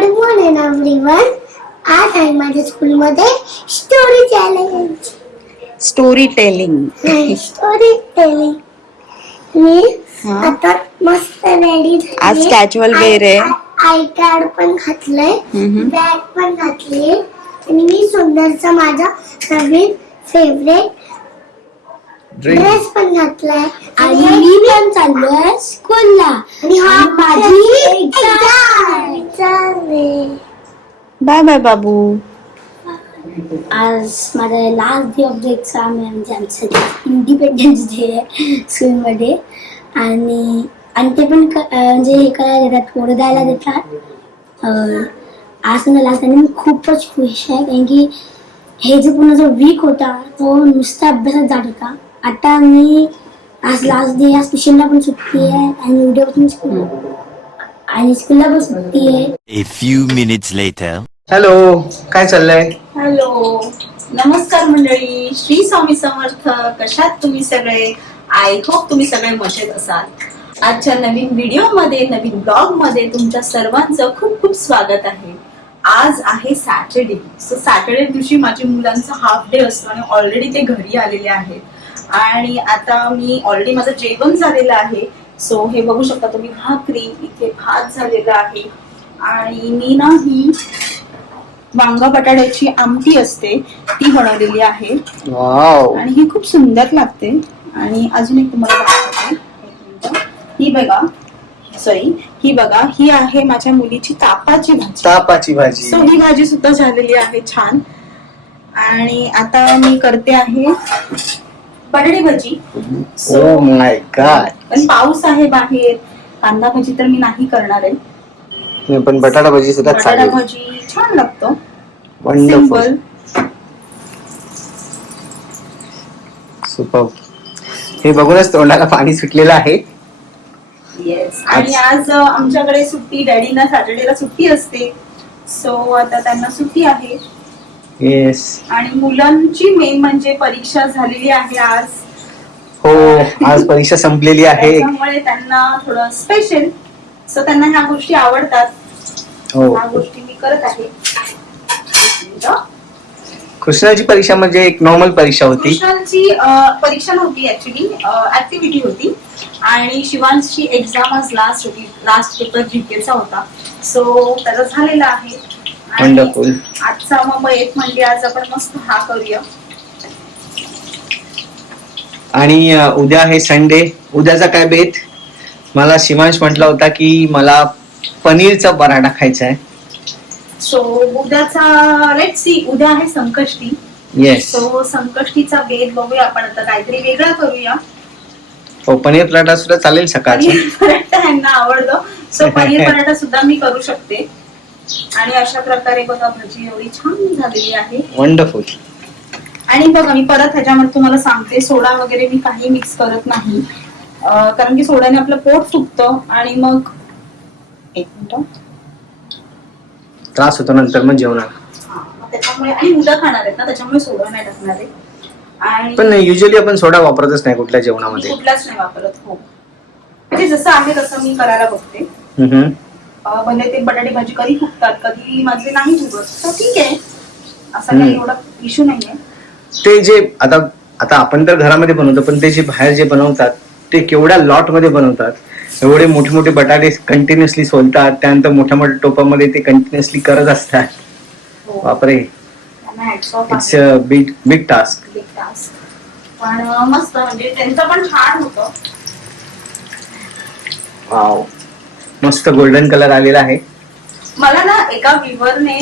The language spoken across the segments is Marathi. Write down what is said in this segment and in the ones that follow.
Good morning everyone. आज आहे माझ्या स्कूलमध्ये story challenge. Story telling. Story telling. मी आता मस्त रेडी झाली. आज कॅज्युअल वेअर आहे. आय कार्ड पण घातलंय, बॅग पण घातली आणि मी सुंदरचा माझा नवीन फेवरेट ड्रेस पण घातलाय आणि मी पण चाललोय स्कूलला. आणि हा माझी एक्झाम. बाय बाय बाबू. आज माझा last day of the exam आहे, म्हणजे आमचं इंडिपेंडन्स डे आहे स्कूलमध्ये. आणि ते पण म्हणजे हे करायला देतात, कोड द्यायला देतात. आज मला लास्ट आणि मी खूपच खुश आहे, कारण की हे जे पूर्ण जो वीक होता तो नुसता अभ्यासात जात होता. आता मी आज लास्ट डे, आज ट्युशनला पण सुट्टी आहे आणि उद्यापासून स्कूल आणि स्कूलला पण सुट्टी आहे. A few minutes later. Hello, काय चाललंय? हॅलो, नमस्कार मंडळी. श्री स्वामी समर्थ. कशात तुम्ही सगळे? आय होप तुम्ही सगळे मजेत असाल. आजच्या नवीन व्हिडिओ मध्ये, नवीन ब्लॉग मध्ये तुमच्या सर्वांचं खूप खूप स्वागत आहे. आज आहे सॅटर्डे. सो सॅटर्डे दिवशी माझ्या मुलांचा हाफ डे असतो आणि ऑलरेडी ते घरी आलेले आहेत. आणि आता मी ऑलरेडी माझं जेवण झालेलं आहे. सो हे बघू शकता तुम्ही, भाकरी, इथे भात झालेला आहे आणि मी ना ही वांगा बटाट्याची आमटी असते ती बनवलेली आहे. वाव. आणि ही खूप सुंदर लागते. आणि अजून एक तुम्हाला दाखवते. ही बघा, ही बघा, ही आहे माझ्या मुलीची तापाची भाजी. सो ही भाजी सुद्धा झालेली आहे छान. आणि आता मी करते आहे बटाटे भाजी. Oh my God. पण पाऊस आहे बाहेर, कांदा भाजी तर मी नाही करणार आहे. पण बटाटा भाजी सुद्धा बटाटा चालेल. भाजी छान लागतो. वंडरफुल. सिंपल. सुपर. हे बघूनच तोंडाला पाणी सुटलेलं आहे. येस. आणि आज आमच्याकडे सुट्टी, डॅडीना सॅटर्डेला सुट्टी असते. सो आता त्यांना सुट्टी आहे. येस. आणि मुलांची मेन म्हणजे परीक्षा झालेली आहे आज. हो, आज परीक्षा संपलेली आहे. त्याच्यामुळे त्यांना थोडं स्पेशल. सो त्यांना ह्या गोष्टी आवडतात. हो. ह्या गोष्टी मी करत आहे. कृष्णाची परीक्षा म्हणजे एक नॉर्मल परीक्षा होती. कृष्णाची परीक्षा नव्हती, ऍक्च्युली ऍक्टिव्हिटी होती. आणि शिवांशची एक्झाम आज लास्ट होती. लास्ट पेपर जीकेचा होता. सो त्याचा झालेला आहे. वंडरफुल. आजचा मग एक म्हणजे आज आपण मस्त हा करूया. आणि उद्या आहे संडे. उद्याचा काय बेत? मला शिवांश म्हटला होता की मला पनीरचा पराठा खायचा आहे. सो उद्याचा लेट्स सी. उद्या आहे संकष्टी. येस. सो संकष्टीचा बेत बघूया आपण. आता काहीतरी वेगळा करूया. हो, पनीर पराठा सुद्धा चालेल सकाळचा. पनीर पराठा यांना आवडतो. सो पनीर पराठा सुद्धा मी करू शकते. आणि अशा प्रकारे बघा, भाजी एवढी छान झालेली आहे. वंडरफुल. आणि बघा, मी परत ह्याच्यामध्ये तुम्हाला सांगते, सोडा वगैरे मी काही मिक्स करत नाही. कारण की सोड्याने आपलं पोट फुगतं आणि मग एक मिनिट त्रास होतो नंतर मग जेवणाला. त्याच्यामुळे. आणि मुलं खाणार आहेत ना, त्याच्यामुळे सोडा नाही टाकणार आहे. आणि पण युजली आपण सोडा वापरतच नाही कुठल्या जेवणामध्ये. कुठलाच नाही वापरत. हो, म्हणजे जसं आहे तसं मी करायला बघते. भले ते बटाटे भाजी कधी फुगतात, कधी माझे नाही फुगत, तर ठीक आहे. असा काही एवढा इश्यू नाहीये. ते जे आता आपण तर घरामध्ये बनवतो, पण ते जे बाहेर जे बनवतात ते केवढ्या लॉट मध्ये बनवतात. एवढे मोठे मोठे बटाटे कंटिन्युअसली सोलतात, त्यानंतर मोठ्या मोठ्या टोपामध्ये ते कंटिन्युअसली करत असतात. बापरे, इट्स अ बिग टास्क. पण मस्त, म्हणजे त्यांचं पण छान होतं. वाव, मस्त गोल्डन कलर आलेला आहे. मला ना एका व्ह्यूअरने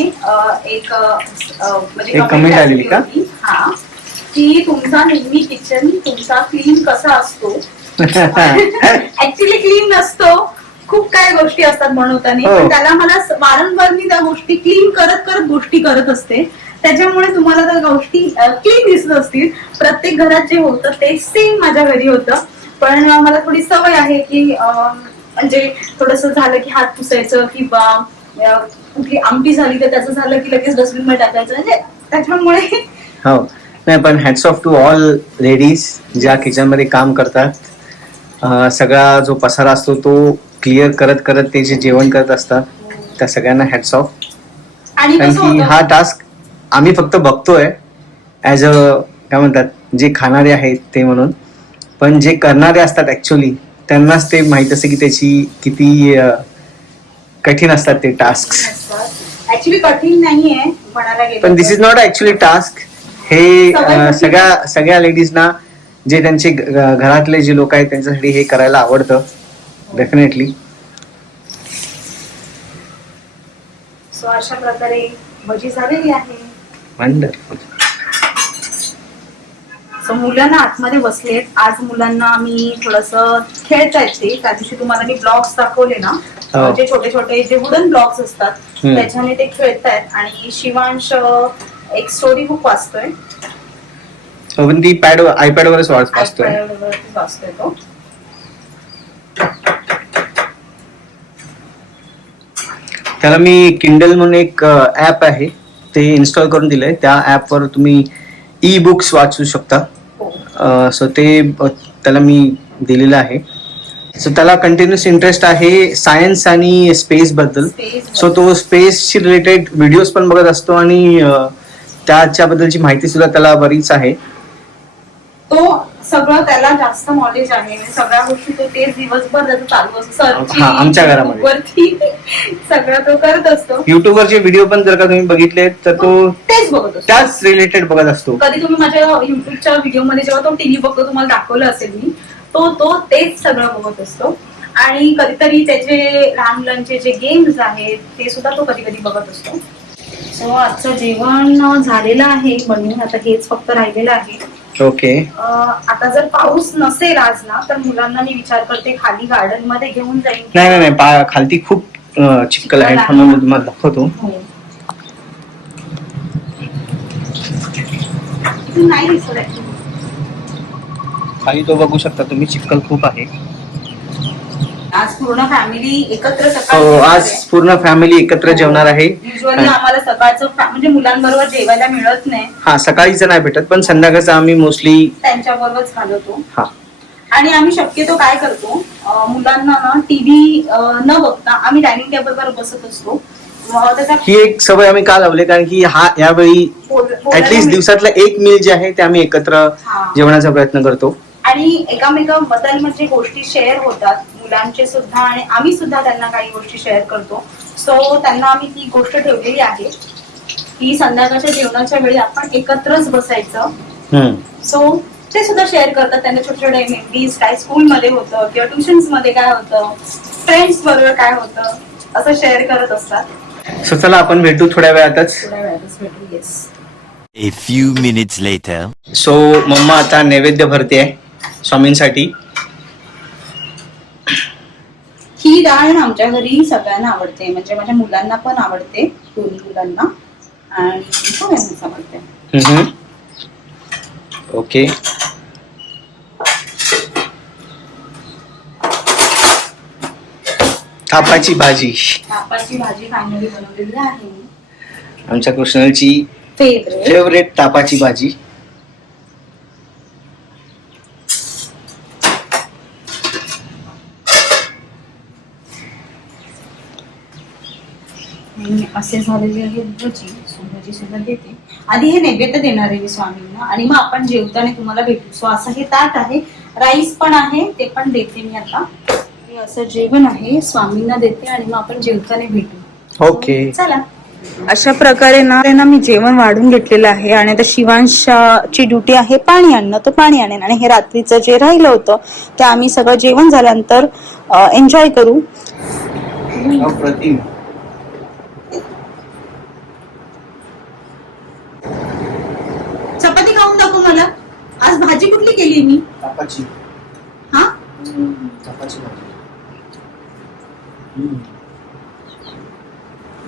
एक म्हणजे कमेंट आलेली का? हा, की तुमचा नेहमी किचन तुमचा क्लीन कसा असतो. ऍक्च्युली क्लीन नसतो, खूप काय गोष्टी असतात बनवताना. पण त्याला मला वारंवार मी त्या गोष्टी क्लीन करत गोष्टी करत असते. त्याच्यामुळे तुम्हाला त्या गोष्टी क्लीन दिसत असतील. प्रत्येक घरात जे होतं ते सेम माझ्या घरी होतं. पण मला थोडी सवय आहे की म्हणजे थोडस झालं की हात पुसायचं, किंवा कुठली आमटी झाली तर त्याचं झालं की लगेच डस्टबिन मध्ये टाकायचं. म्हणजे त्याच्यामुळे हो, नाही पण hats off to all ladies ज्या किचन मध्ये काम करतात. सगळा जो पसारा असतो तो क्लिअर करत ते जे जेवण करत असतात. त्या सगळ्यांना हॅट्स ऑफ. आणि कारण कसं की होतं हा टास्क आम्ही फक्त बघतोय ॲज अ काय म्हणतात जे खाणारे आहेत ते म्हणून, पण जे करणारे असतात ऍक्च्युली त्यांनाच ते माहित असते की त्याची किती कठीण असतात ते टास्क. ऍक्च्युली कठीण नाहीये म्हणायला गेलं पण दिस तर. Is not actually task. हे सगळ्या लेडीजना जे त्यांचे घरातले जे लोक आहेत त्यांच्यासाठी हे करायला आवडतं डेफिनेटली. सो अशा प्रकारे भजी झालेली आहे. वंडरफुल. सो मुलं ना आतमध्ये बसलेत. आज मुलांना आम्ही थोडस खेळता येते. त्या दिवशी तुम्हाला मी ब्लॉग्स दाखवले ना, हो. जे छोटे छोटे जे वुडन ब्लॉग्स असतात हम्म. त्याच्याने ते खेळतायत. आणि शिवांश एक स्टोरी बुक वाचतोय. पण ती आयपॅड वरच वाचतोय. iPad वरती वाचतोय तो. त्याला मी किंडल म्हणून एक ऍप आहे ते इन्स्टॉल करून दिलंय. त्या ऍपवर तुम्ही ई बुक्स वाचू शकता. हो. सो ते त्याला मी दिलेलं आहे. सो त्याला कंटिन्युअस इंटरेस्ट आहे सायन्स आणि स्पेस बद्दल. सो तो स्पेसशी रिलेटेड व्हिडिओज पण बघत असतो आणि त्याच्याबद्दलची माहिती सुद्धा त्याला बरीच आहे. तो सगळं त्याला जास्त नॉलेज आहे. सगळ्या गोष्टी तो तेच दिवसभर त्याचं चालू असतो. हा, आमच्या घरामध्ये. वरती सगळं तो करत असतो. युट्यूबवरचे व्हिडिओ पण जर का तुम्ही बघितले तर तो तेच बघत असतो. त्याच रिलेटेड बघत असतो. कधी तुम्ही माझ्या युट्यूबच्या व्हिडिओ मध्ये जेव्हा तो टीव्ही बघतो तुम्हाला दाखवलं असेल मी, तो तेच सगळं बघत असतो. आणि कधीतरी त्याचे लहान मुलांचे जे गेम्स आहेत ते सुद्धा तो कधी कधी बघत असतो. सो आजचं जेवण झालेलं आहे बनवून. आता हेच फक्त राहिलेलं आहे. ओके. आता जर पाऊस नसेल आज ना तर मुलांना मी विचार करते खाली गार्डन मध्ये घेऊन जाईन. नाही खालती खूप चिखल आहे. म्हणून मी तुम्हाला दाखवतो. नाही दिसत. खाली तो बघू शकता तुम्ही, चिखल खूप आहे. आज पूर्ण फॅमिली एकत्र हो, सकाळी आज पूर्ण फॅमिली एकत्र जेवणार आहे. युजली आम्हाला सकाळचं म्हणजे मुलांबरोबर जेवायला मिळत नाही. हा, सकाळीचं नाही भेटत पण संध्याकाळचं आम्ही मोस्टली त्यांच्याबरोबरच घालवतो. हा. आणि आम्ही शक्यतो काय करतो, मुलांना ना टीव्ही न बघता आम्ही डायनिंग टेबलवर बसत असतो. ही एक सवय आम्ही का लावली कारण की यावेळी ऍटलीस्ट दिवसातला एक मील जे आहे ते आम्ही एकत्र जेवणाचा प्रयत्न करतो. आणि एकामेकांबद्दल म्हणजे गोष्टी शेअर होतात मुलांचे सुद्धा. आणि आम्ही सुद्धा त्यांना काही गोष्टी शेअर करतो. सो त्यांना आम्ही ती गोष्ट ठेवलेली आहे की संध्याकाळच्या जेवणाच्या वेळी आपण एकत्रच बसायचं. सो ते सुद्धा शेअर करतात. त्यांना छोटे छोटे मेमरीज काय स्कूलमध्ये होतं किंवा ट्युशन्स मध्ये काय होतं, फ्रेंड्स बरोबर काय होतं असं शेअर करत असतात. सो चला आपण भेटू थोड्या वेळातच. Yes. A few minutes later. So मम्मा आता नैवेद्य भरते आहे स्वामींसाठी. ही डाळ ना आमच्या घरी सगळ्यांना आवडते. म्हणजे माझ्या मुलांना पण आवडते, दोन्ही मुलांना आणि सगळ्यांनाच आवडते. ओके. तापाची भाजी. तापाची भाजी फायनली बनवलेली आहे. आमच्या कृष्णाची फेवरेट तापाची भाजी. असे झालेले आहेत भजी. भजी सुद्धा देते. आधी हे नैवेद्य देणार आहे मी स्वामींना आणि मग आपण जेवताना तुम्हाला भेटू. सो असं हे ताट आहे. राईस पण आहे, ते पण देते मी आता. हे असं जेवण आहे, स्वामींना देते आणि मग आपण जेवताना भेटू. ओके. चला. अशा प्रकारे ना मी जेवण वाढून घेतलेलं आहे. आणि आता शिवांशची ड्युटी आहे पाणी आणणं, तो पाणी आणेन. आणि हे रात्रीचं जे राहिलं होतं ते आम्ही सगळं जेवण झाल्यानंतर एन्जॉय करू. चपाती खाऊन दाखव मला. आज भाजी कुठली केली मी? तापाची. हा, तापाची भाजी.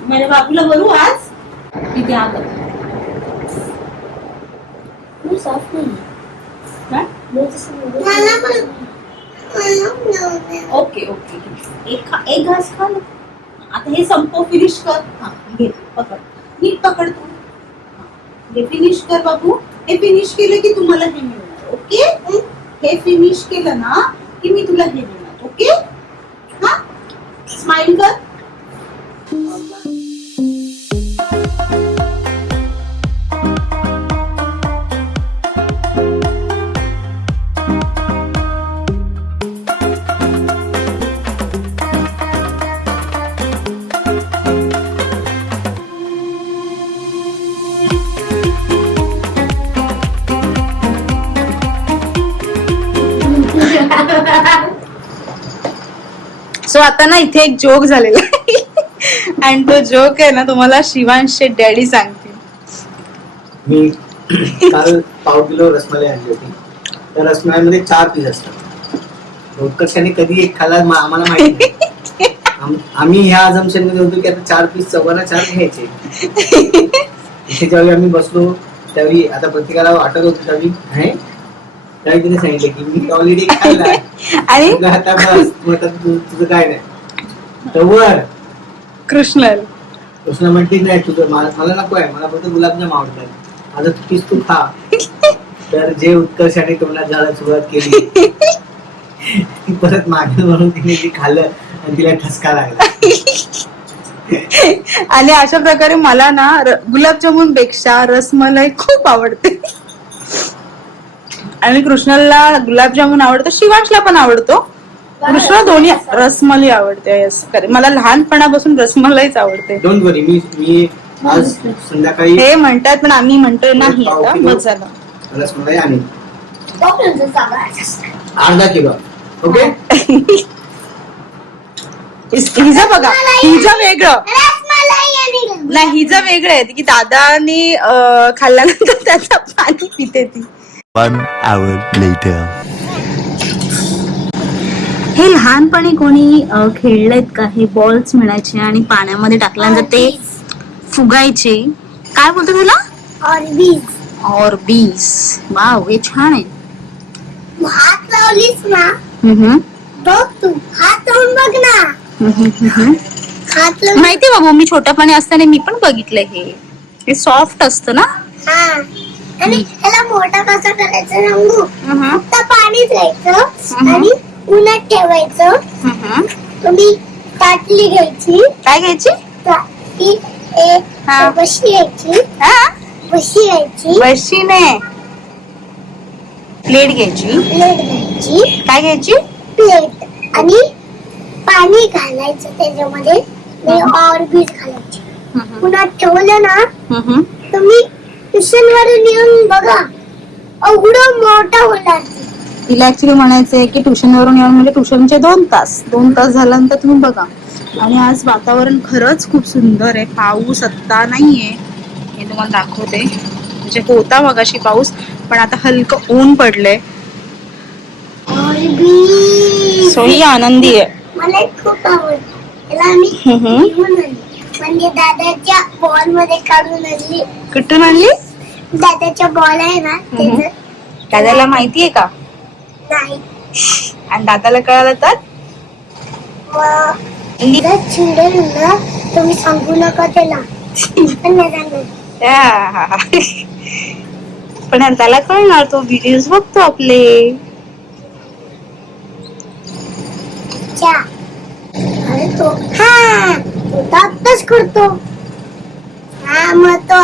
माझ्या बाबूला भरू आज. किती आग ओके ओके. एक घास खा ना. आता हे संपव, फिनिश कर. हा घे, पकड, नीट पकड तू. हे फिनिश कर बाबू. हे फिनिश केलं की तुम्हाला हे मिळणार. ओके. हे फिनिश केलं ना की मी तुला हे मिळणार. ओके. हा, स्माइल कर. सो आता ना इथे एक जोक झालेला आहे आणि तो जोक आहे ना तुम्हाला शिवांशचे डॅडी सांगतील. मी काल पाव किलो रसमलाई आणली होती. त्या रसमलाईमध्ये 4 पीस असतात. उत्कर्षाने कधी एक खाला आम्हाला माहिती नाही. आम्ही ह्या अजम्पशन मध्ये होतो की आता 4 पीस चव्हाना 4 घ्यायचे. इथे ज्यावेळी आम्ही बसलो त्यावेळी आता प्रत्येकाला वाटत होतं त्यावेळी तिने सांगितलं की मी ऑलरेडी खाल्ला आणि आता बस मग तुझं काय नाही तवर कृष्ण म्हणते नाही तुझं मला नको आहे, मला फक्त गुलाबजाम आवडतात, आता पीस तू खा. तर जे उत्कर्षाने तोंडात घालायला सुरुवात केली ती परत मागे म्हणून तिने ती खाल्लं आणि तिला ठसका लागला. आणि अशा प्रकारे मला ना गुलाबजामुन पेक्षा रसमलाई खूप आवडते. आणि कृष्णाला गुलाबजामुन आवडतो, शिवांशला पण आवडतो. कृष्णा दोन्ही रसमलाई आवडते. मला लहानपणापासून रसमलाईच आवडते. डोंट वरी, मी आज संध्याकाळी हे म्हणतात पण आम्ही म्हणतोय नाही आता बस झालं. रसमलाई आणि अर्धा किलो. ओके. हिचं बघा, हिचं वेगळं नाही, हिचं वेगळं आहे की दादानी खाल्ल्यानंतर त्याचं पाणी पिते ती. 1 hour later. हे लहानपणी कोणी खेळलेत का? हे बॉल्स मिळायचे आणि पाण्यामध्ये टाकल्यानंतर ते फुगायचे. काय बोलतो तुला? ऑर्बिस. वाव, हे छान आहे. हात लावलीस ना बघ तू, हात लावून बघ ना. हात लावून माहिती बाबू, मी छोट्यापणी असताना मी पण बघितलंय. हे सॉफ्ट असतं ना. हा, आणि त्याला मोठा कसा करायचा सांगू? फक्त पाणी घ्यायचं आणि उन्हात ठेवायचं. तुम्ही ताटली घ्यायची. काय घ्यायची? बशी घ्यायची. बशी घ्यायची. बशीने प्लेट घ्यायची. प्लेट घ्यायची. काय घ्यायची? प्लेट आणि पाणी घालायचं त्याच्यामध्ये. ऑर्बिस घालायची. उन्हात ठेवलं ना तुम्ही ट्युशन वरून येऊन बघा, एवढं मोठा होणार. तिला ऍक्च्युली म्हणायचंय की ट्युशन वरून येऊन म्हणजे ट्युशनचे 2 तास झाल्यानंतर तुम्ही बघा. आणि आज वातावरण खरंच खूप सुंदर आहे. पाऊस आता नाहीये, हे तुम्हाला दाखवते. म्हणजे होता मगाशी पाऊस, पण आता हलकं ऊन पडलंय. सो ही आनंदी आहे. मला खूप आवडतं. त्याला मी घेऊन आली, म्हणजे दादाच्या बॉल मध्ये काढून आणली. कुठून आणली? दादाच्या बॉल आहे ना त्याचं. दादाला माहितीये का? नाही. आणि दादाला कळालं तर चिडेल ना, तुम्ही सांगू नका त्याला. पण नाही सांगणार. पण त्याला कळणार, तो व्हिडिओज बघतो आपले. अरे तो आत्ताच करतो. हा, मग तो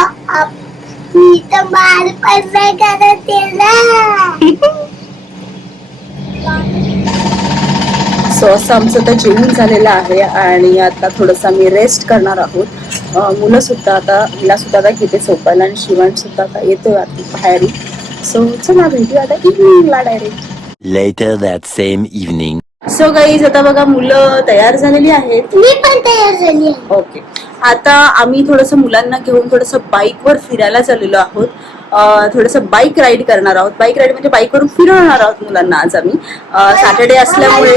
मी तर बाल पण नाही करत त्याला. सो असं आमचं तर जेवण झालेलं आहे आणि आता थोडस आम्ही रेस्ट करणार आहोत. मुलं सुद्धा आता, हिला सुद्धा आता घेते झोपायला आणि शिवांश सुद्धा आता येतोय आता बाहेर. सो चला भेटू आता इव्हिनिंगला direct. Later that same evening. So guys, आता बघा मुलं तयार झालेली आहेत. मी पण तयार झाली आहे. ओके. आता आम्ही थोडस मुलांना घेऊन थोडस बाईकवर फिरायला चाललेलो आहोत. थोडस बाईक राईड करणार आहोत. बाईक राईड म्हणजे बाईकवरून फिरवणार आहोत मुलांना. आज आम्ही सॅटर्डे असल्यामुळे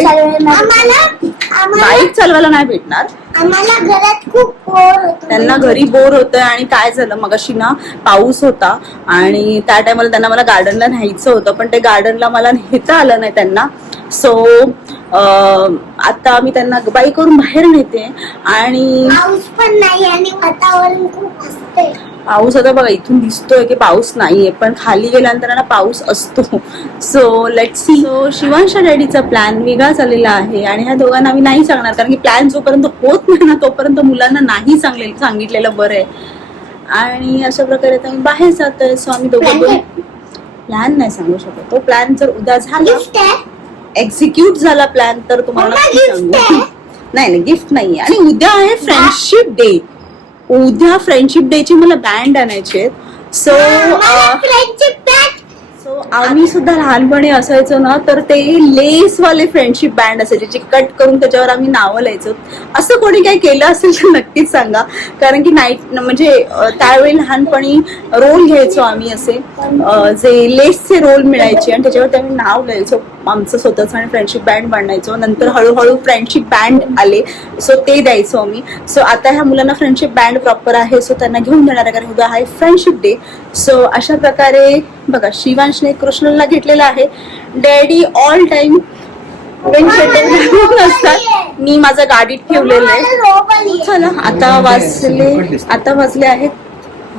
बाईक चालवायला नाही भेटणार. आम्हाला घरात खूप बोर होतो. त्यांना घरी बोर होतंय. आणि काय झालं, मगाशी ना पाऊस होता आणि त्या टायमाला त्यांना मला गार्डनला न्यायचं होतं, पण ते गार्डनला मला नेता आलं नाही त्यांना. सो आता मी त्यांना बाईकवरून बाहेर नेते. आणि पाऊस पण नाही आणि वातावरण खूप असते. पाऊस आता बघा इथून दिसतोय की पाऊस नाहीये, पण खाली गेल्यानंतर ना पाऊस असतो. So let's see. So Shivansha डॅडीचा प्लॅन वेगळा चाललेला आहे आणि ह्या दोघांना आम्ही नाही सांगणार, कारण की प्लॅन जोपर्यंत होत नाही ना तोपर्यंत मुलांना नाही सांगितलेलं बरं आहे. आणि अशा प्रकारे आता आम्ही बाहेर जातोय. सो आम्ही दोघं प्लॅन नाही सांगू शकत. तो प्लॅन जर उद्या झाला, गिफ्ट आहे. एक्झिक्यूट झाला प्लॅन, तर तुम्हाला मम्मा, नक्की gift सांगू. आहे. नाही गिफ्ट नाहीये. आणि उद्या आहे फ्रेंडशिप डे. उद्या फ्रेंडशिप डे ची मला बँड आणायचे. सो आम्ही सुद्धा लहानपणी असायचो ना, तर ते लेसवाले फ्रेंडशिप बँड असायचे, जे कट करून त्याच्यावर आम्ही नावं लिहायचो. असं कोणी काही केलं असेल तर नक्कीच सांगा. कारण की नाईट म्हणजे त्यावेळी लहानपणी रोल घ्यायचो आम्ही, असे जे लेसचे रोल मिळायचे आणि त्याच्यावर आम्ही नाव लिहायचो आमचं स्वतःच आणि फ्रेंडशिप बँड बांधायचो. नंतर हळूहळू फ्रेंडशिप बँड आले, सो ते द्यायचो आम्ही. सो आता ह्या मुलांना फ्रेंडशिप बँड प्रॉपर आहे, सो त्यांना घेऊन देणार आहे, कारण उद्या आहे फ्रेंडशिप डे. सो अशा प्रकारे बघा, शिवांशने कृष्णला घेतलेला आहे. डॅडी ऑल टाइम असतात, मी माझ्या गाडीत ठेवलेलं आहे. चला आता वाजले आहेत,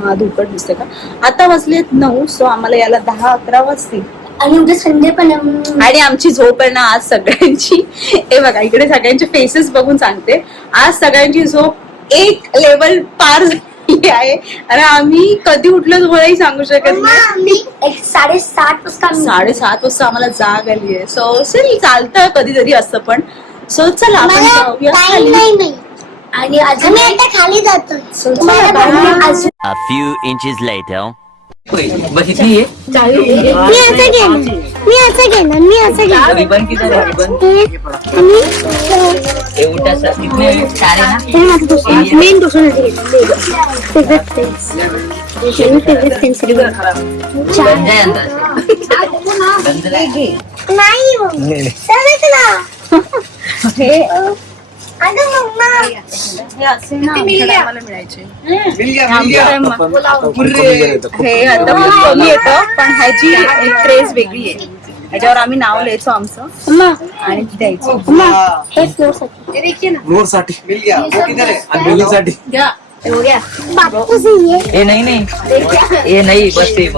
हा धुकट दिसते का, आता वाजलेत 9. सो आम्हाला याला 10-11 वाजतील. आणि उद्या संडे पण आहे. आणि आमची झोप आहे ना आज सगळ्यांची, हे बघा इकडे सगळ्यांचे फेसेस बघून सांगते, आज सगळ्यांची झोप एक लेवल पार झाली आहे. आणि आम्ही कधी उठलो तुम्हालाही सांगू शकत नाही. 7:30 वाजता 7:30 वाजता आम्हाला जाग आली आहे. सो चल, चालतं कधीतरी असतं पण. सो चला आपण जाऊया खाली. आणि अजून खाली जातो. A few inches later. बघितली मी असं घेणार रिबन किधर है रिबन ये उल्टा सा कितने चार है ना मेन फेवरेट पेन्सिल बन जाए अंदर बंद नाही हे असे ना आम्हाला मिळायचे. हे आता खूप कमी येतं, पण ह्याची एक क्रेज वेगळी आहे. ह्याच्यावर आम्ही नाव लिहायचो आमचं आणि द्यायचो. हे फ्लोर साठी मिल गया वो किधर है अंडोली बापू से ये नहीं ये नहीं बस ये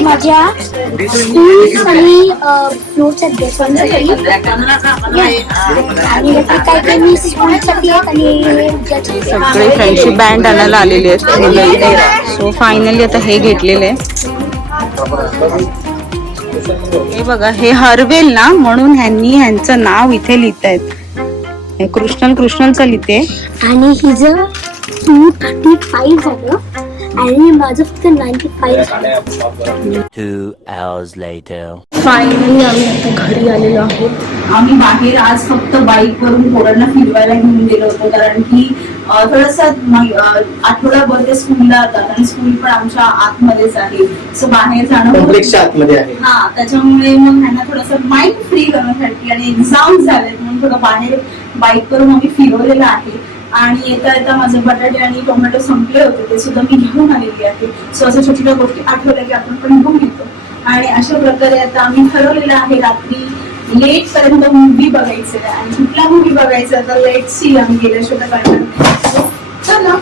माझ्या आणि फ्लोरच्या ड्रेससाठी आणि काय काय मी स्कूलसाठी आणि सगळे फ्रेंडशिप बँड आणायला आलेले असते. सो फायनली आता हे घेतलेले आहे. हे बघा, हे हरवेल ना, म्हणून ह्यांचं नाव इथे लिहितायत. कृष्णलचं लिहिते. आणि हिचं 235 झालं आणि माझं फक्त 95 झालं. 2 hours later. फायनली आम्ही आता घरी आलेलो आहोत. आम्ही बाहेर आज फक्त बाईक वरून पोरांना फिरवायला घेऊन गेलो होतो, कारण की थोडस आठवडाभर ते स्कूलला जातात आणि स्कूल पण आमच्या आतमध्येच आहे. सो बाहेर जाणं आतमध्ये आहे. हा, त्याच्यामुळे मग ह्यांना थोडंसं माइंड फ्री करण्यासाठी आणि एक्झाम झालेत म्हणून थोडं बाहेर बाईक करून आम्ही फिरवलेलं आहे. आणि येता येता माझे बटाटे आणि टोमॅटो संपले होते, ते सुद्धा मी घेऊन आलेली आहे. सो असं छोट्या छोट्या गोष्टी आठवल्या की आपण पण घेऊन येतो. आणि अशा प्रकारे आता आम्ही ठरवलेलं आहे रात्री लेट पर्यंत मूवी बघायचं आहे. आणि कुठला मूवी बघायचा तर लेट सी आम्ही गेल्याशिवाय करणार. चला.